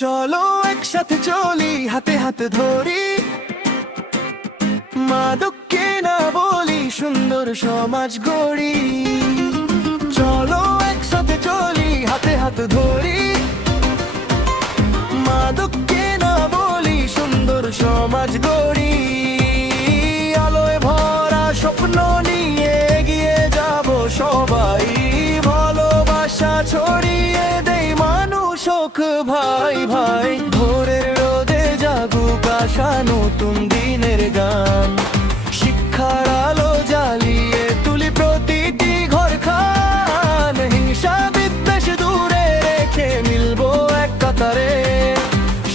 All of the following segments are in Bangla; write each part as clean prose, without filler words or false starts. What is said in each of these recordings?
চলো একসাথে চলি, হাতে হাতে ধরি, মাদককে না বলি, সুন্দর সমাজ গড়ি। চলো একসাথে চলি, হাতে হাতে ধরি, মাদককে না বলি, সুন্দর সমাজ গড়ি। আলোয় ভরা স্বপ্ন নিয়ে এগিয়ে যাব সবাই, ভালোবাসা ছড়িয়ে দেই মানুষ হোক ভাই ভাই। ভোরের রোদে জাগুক আশা, নতুন দিনের গান, শিক্ষার আলো জ্বালিয়ে তুলি প্রতিটি ঘরখান। হিংসা বিদ্বেষ দূরে রেখে মিলবো এক কাতারে,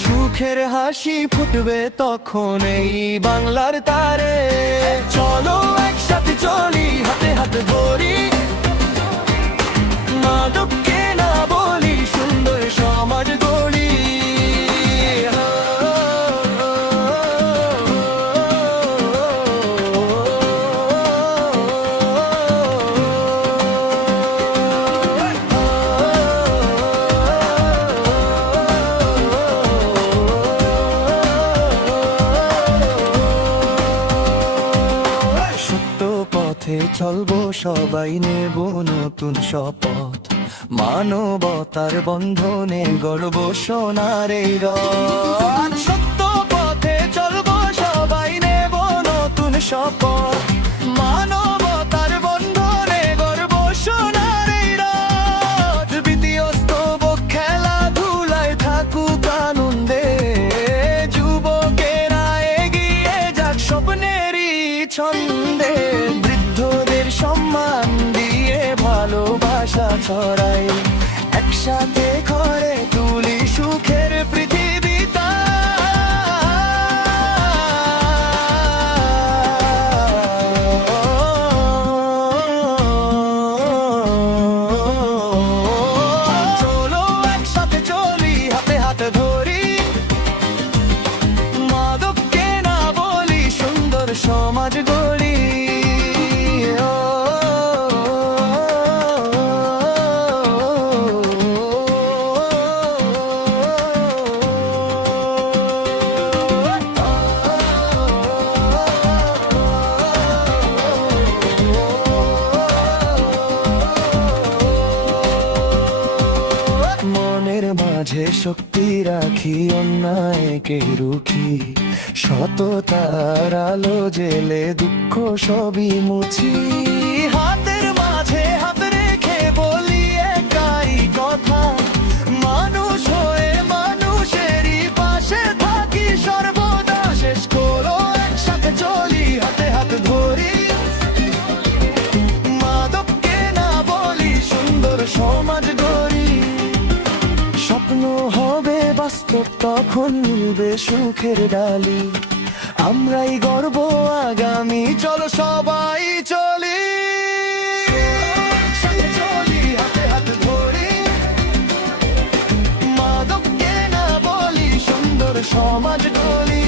সুখের হাসি ফুটবে তখন এই বাংলার তারে। চলো একসাথে চলি, হাতে হাতে ধরি, মাদককে না বলি, সুন্দর সমাজ গড়ি। সত্য পথে চলবো সবাই, নেব নতুন শপথ, মানবতার বন্ধনে গর্ব সোনার এই রথ। সত্য পথে চলবো সবাই, নেব নতুন শপথ, মানবতার বন্ধনে গর্ব সোনার এই রথ। বিতিস্তব খেলাধুলায় থাকুক আনন্দে, যুবকেরা এগিয়ে যাক স্বপ্নেরই ছন্দে। বৃদ্ধদের সম্মান দিয়ে ভালোবাসা ছড়াই, একসাথে ঘরে তুলি সুখের পৃথিবীটা। চলো একসাথে চলি, হাতে হাতে ধরি, মাদককে না বলি, সুন্দর সমাজ গড়ি। মনের মাঝে শক্তি রাখি, অন্যায়কে রুখি, সততার আলো জেলে দুঃখ সবই মুছি। হাতের মাঝে হাত রেখে বলি একাই কথা, মানুষ হয়ে মানুষেরই পাশে থাকি সর্বদা। শেষ করো একসাথে চলি, হাতে হাত ধরি, মাদককে না বলি, সুন্দর সমাজ গড়ি। স্বপ্ন হবে বাস্তব তখন মিলবে সুখের ডালি, আমরাই গর্ব আগামী। চলো সবাই চলি, চলি হাতে হাতে ধরি, মাদককে না বলি, সুন্দর সমাজ গড়ি।